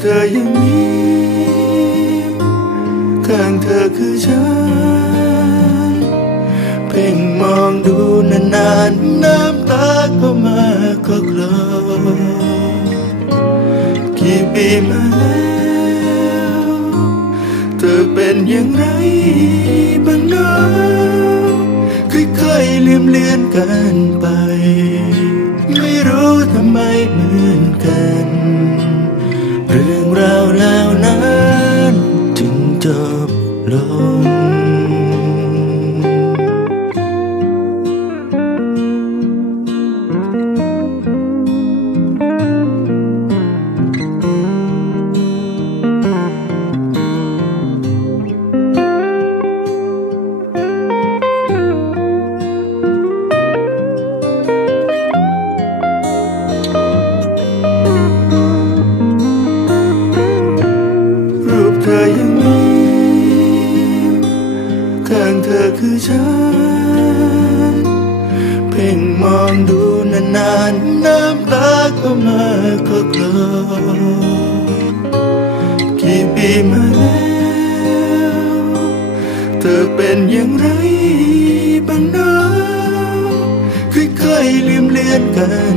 เธอยังมีข้างเธอคือฉัน เพ่งมองดูนานๆน้ำตาก็มาก็คลอกี่ปีมาแล้วเธอเป็นอย่างไรบ้างเนาะค่อยๆลืมเลือนกันไป เราวแล้วนั้นถึงจบลง ดูนานๆน้ำตาก็มาก็กลอกี่ปีมาแล้วเธอเป็นอย่างไรบ้างเนาะค่อยๆลืมเลือนกัน